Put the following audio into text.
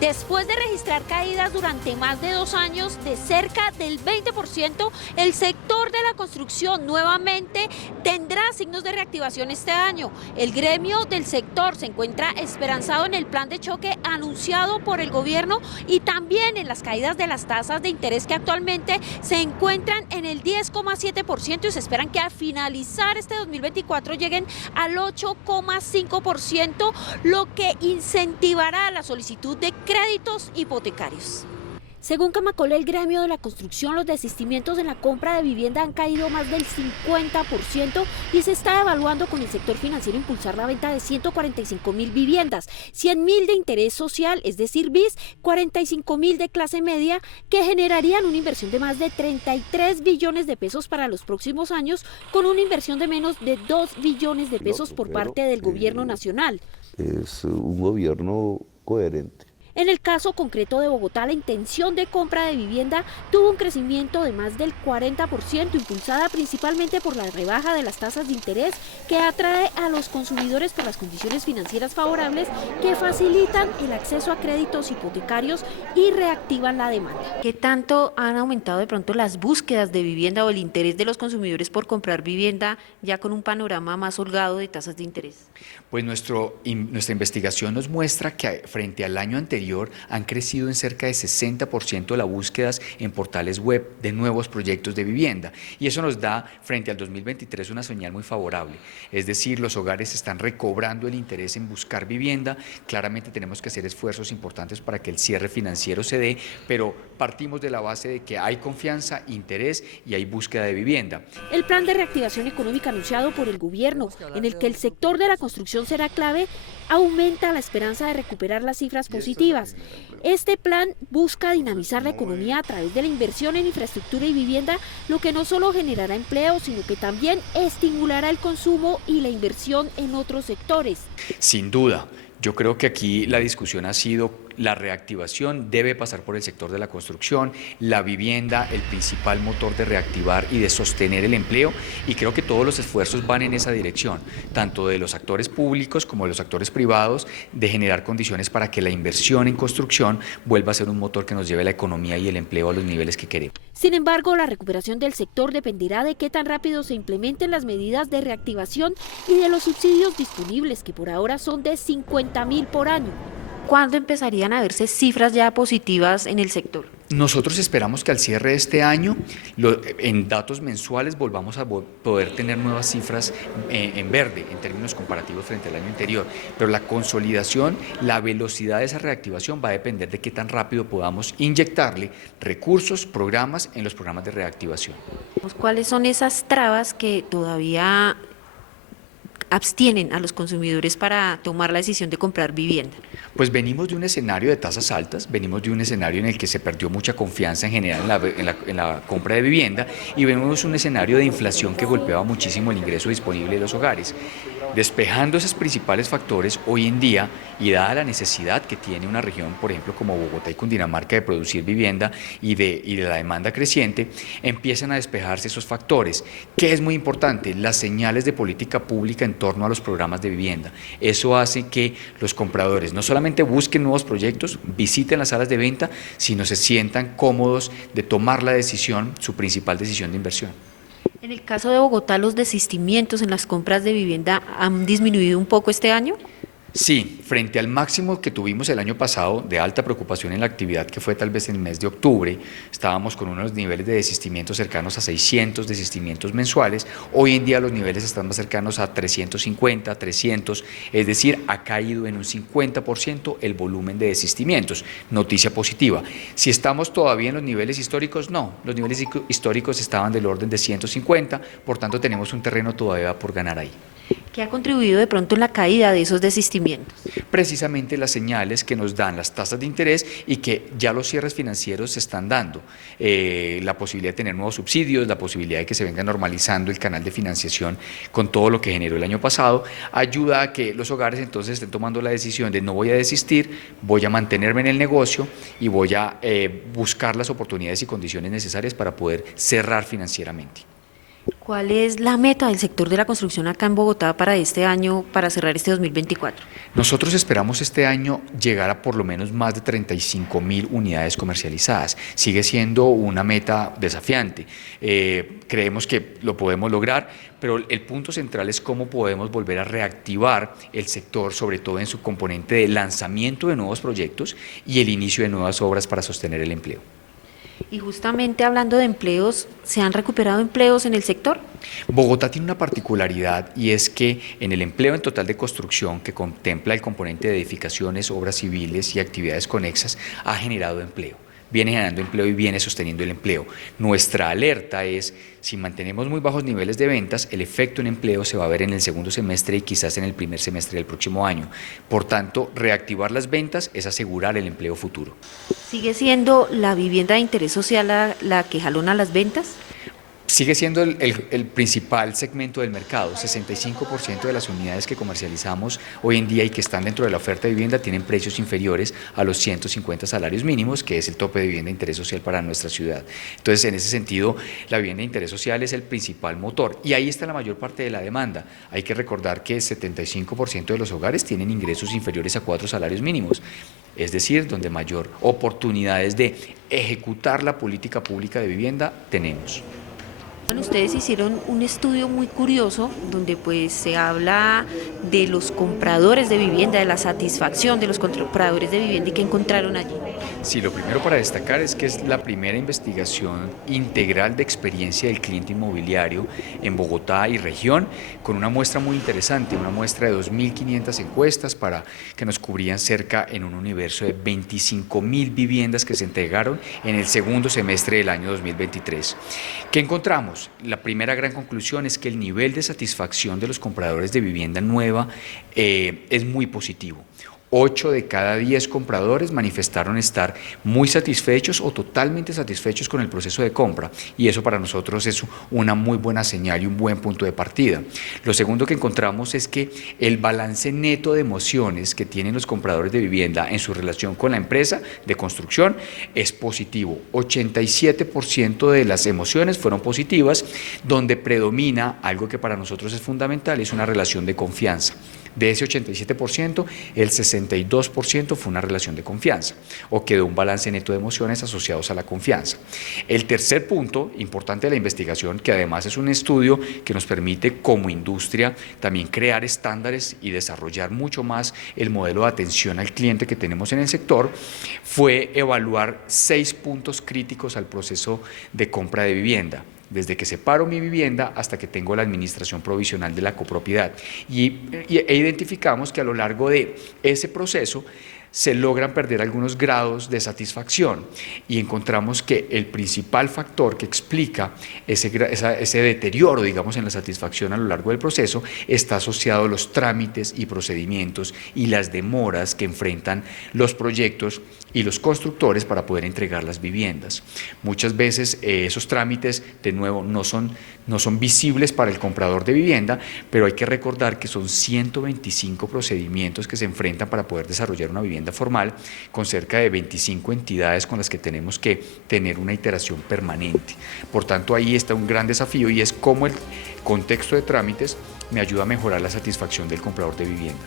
Después de registrar caídas durante más de 2 años de cerca del 20%, el sector de la construcción nuevamente tendrá signos de reactivación este año. El gremio del sector se encuentra esperanzado en el plan de choque anunciado por el gobierno y también en las caídas de las tasas de interés que actualmente se encuentran en el 10,7% y se esperan que al finalizar este 2024 lleguen al 8,5%, lo que incentivará la solicitud de créditos hipotecarios. Según Camacol, el gremio de la construcción, los desistimientos en la compra de vivienda han caído más del 50% y se está evaluando con el sector financiero impulsar la venta de 145.000 viviendas, 100.000 de interés social, es decir, BIS, 45.000 de clase media, que generarían una inversión de más de 33 billones de pesos para los próximos años, con una inversión de menos de 2 billones de pesos por parte del gobierno nacional. Es un gobierno coherente. En el caso concreto de Bogotá, la intención de compra de vivienda tuvo un crecimiento de más del 40%, impulsada principalmente por la rebaja de las tasas de interés que atrae a los consumidores por las condiciones financieras favorables que facilitan el acceso a créditos hipotecarios y reactivan la demanda. ¿Qué tanto han aumentado de pronto las búsquedas de vivienda o el interés de los consumidores por comprar vivienda ya con un panorama más holgado de tasas de interés? Pues nuestra investigación nos muestra que frente al año anterior han crecido en cerca de 60% las búsquedas en portales web de nuevos proyectos de vivienda, y eso nos da frente al 2023 una señal muy favorable, es decir, los hogares están recobrando el interés en buscar vivienda. Claramente tenemos que hacer esfuerzos importantes para que el cierre financiero se dé, pero partimos de la base de que hay confianza, interés y hay búsqueda de vivienda. El plan de reactivación económica anunciado por el gobierno, en el que el sector de la construcción será clave, aumenta la esperanza de recuperar las cifras positivas. Este plan busca dinamizar la economía a través de la inversión en infraestructura y vivienda, lo que no solo generará empleo, sino que también estimulará el consumo y la inversión en otros sectores. Sin duda, yo creo que aquí la discusión ha sido la reactivación debe pasar por el sector de la construcción, la vivienda, el principal motor de reactivar y de sostener el empleo, y creo que todos los esfuerzos van en esa dirección, tanto de los actores públicos como de los actores privados, de generar condiciones para que la inversión en construcción vuelva a ser un motor que nos lleve la economía y el empleo a los niveles que queremos. Sin embargo, la recuperación del sector dependerá de qué tan rápido se implementen las medidas de reactivación y de los subsidios disponibles, que por ahora son de 50.000 por año. ¿Cuándo empezarían a verse cifras ya positivas en el sector? Nosotros esperamos que al cierre de este año, en datos mensuales, volvamos a poder tener nuevas cifras en verde, en términos comparativos frente al año anterior. Pero la consolidación, la velocidad de esa reactivación va a depender de qué tan rápido podamos inyectarle recursos, programas en los programas de reactivación. ¿Cuáles son esas trabas que todavía abstienen a los consumidores para tomar la decisión de comprar vivienda? Pues venimos de un escenario de tasas altas, venimos de un escenario en el que se perdió mucha confianza en general en la compra de vivienda, y venimos de un escenario de inflación que golpeaba muchísimo el ingreso disponible de los hogares. Despejando esos principales factores hoy en día, y dada la necesidad que tiene una región, por ejemplo, como Bogotá y Cundinamarca, de producir vivienda y de la demanda creciente, empiezan a despejarse esos factores. ¿Qué es muy importante? Las señales de política pública en torno a los programas de vivienda. Eso hace que los compradores no solamente busquen nuevos proyectos, visiten las salas de venta, sino se sientan cómodos de tomar la decisión, su principal decisión de inversión. En el caso de Bogotá, ¿los desistimientos en las compras de vivienda han disminuido un poco este año? Sí, frente al máximo que tuvimos el año pasado de alta preocupación en la actividad, que fue tal vez en el mes de octubre, estábamos con unos niveles de desistimientos cercanos a 600 desistimientos mensuales. Hoy en día los niveles están más cercanos a 350, 300, es decir, ha caído en un 50% el volumen de desistimientos. Noticia positiva. Si estamos todavía en los niveles históricos, no, los niveles históricos estaban del orden de 150, por tanto tenemos un terreno todavía por ganar ahí. ¿Qué ha contribuido de pronto en la caída de esos desistimientos? Precisamente las señales que nos dan las tasas de interés y que ya los cierres financieros se están dando. La posibilidad de tener nuevos subsidios, la posibilidad de que se venga normalizando el canal de financiación con todo lo que generó el año pasado, ayuda a que los hogares entonces estén tomando la decisión de no voy a desistir, voy a mantenerme en el negocio y voy a buscar las oportunidades y condiciones necesarias para poder cerrar financieramente. ¿Cuál es la meta del sector de la construcción acá en Bogotá para este año, para cerrar este 2024? Nosotros esperamos este año llegar a por lo menos más de 35.000 unidades comercializadas. Sigue siendo una meta desafiante. Creemos que lo podemos lograr, pero el punto central es cómo podemos volver a reactivar el sector, sobre todo en su componente de lanzamiento de nuevos proyectos y el inicio de nuevas obras para sostener el empleo. Y justamente hablando de empleos, ¿se han recuperado empleos en el sector? Bogotá tiene una particularidad y es que en el empleo en total de construcción, que contempla el componente de edificaciones, obras civiles y actividades conexas, ha generado empleo. Viene generando empleo y viene sosteniendo el empleo. Nuestra alerta es, si mantenemos muy bajos niveles de ventas, el efecto en empleo se va a ver en el segundo semestre y quizás en el primer semestre del próximo año. Por tanto, reactivar las ventas es asegurar el empleo futuro. ¿Sigue siendo la vivienda de interés social la que jalona las ventas? Sigue siendo el principal segmento del mercado. 65% de las unidades que comercializamos hoy en día y que están dentro de la oferta de vivienda tienen precios inferiores a los 150 salarios mínimos, que es el tope de vivienda de interés social para nuestra ciudad. Entonces, en ese sentido, la vivienda de interés social es el principal motor y ahí está la mayor parte de la demanda. Hay que recordar que el 75% de los hogares tienen ingresos inferiores a 4 salarios mínimos, es decir, donde mayor oportunidades de ejecutar la política pública de vivienda tenemos. Bueno, ustedes hicieron un estudio muy curioso donde pues se habla de los compradores de vivienda, de la satisfacción de los compradores de vivienda y qué encontraron allí. Sí, lo primero para destacar es que es la primera investigación integral de experiencia del cliente inmobiliario en Bogotá y región, con una muestra muy interesante, una muestra de 2.500 encuestas que nos cubrían cerca en un universo de 25.000 viviendas que se entregaron en el segundo semestre del año 2023. ¿Qué encontramos? La primera gran conclusión es que el nivel de satisfacción de los compradores de vivienda nueva es muy positivo. 8 de cada 10 compradores manifestaron estar muy satisfechos o totalmente satisfechos con el proceso de compra y eso para nosotros es una muy buena señal y un buen punto de partida. Lo segundo que encontramos es que el balance neto de emociones que tienen los compradores de vivienda en su relación con la empresa de construcción es positivo. 87% de las emociones fueron positivas, donde predomina algo que para nosotros es fundamental, es una relación de confianza. De ese 87%, el 62% fue una relación de confianza o quedó un balance neto de emociones asociados a la confianza. El tercer punto importante de la investigación, que además es un estudio que nos permite como industria también crear estándares y desarrollar mucho más el modelo de atención al cliente que tenemos en el sector, fue evaluar 6 puntos críticos al proceso de compra de vivienda. Desde que separo mi vivienda hasta que tengo la administración provisional de la copropiedad. E identificamos que a lo largo de ese proceso se logran perder algunos grados de satisfacción y encontramos que el principal factor que explica ese deterioro, digamos, en la satisfacción a lo largo del proceso está asociado a los trámites y procedimientos y las demoras que enfrentan los proyectos y los constructores para poder entregar las viviendas. Muchas veces esos trámites, de nuevo, no son visibles para el comprador de vivienda, pero hay que recordar que son 125 procedimientos que se enfrentan para poder desarrollar una vivienda formal, con cerca de 25 entidades con las que tenemos que tener una iteración permanente. Por tanto, ahí está un gran desafío y es cómo el contexto de trámites me ayuda a mejorar la satisfacción del comprador de vivienda.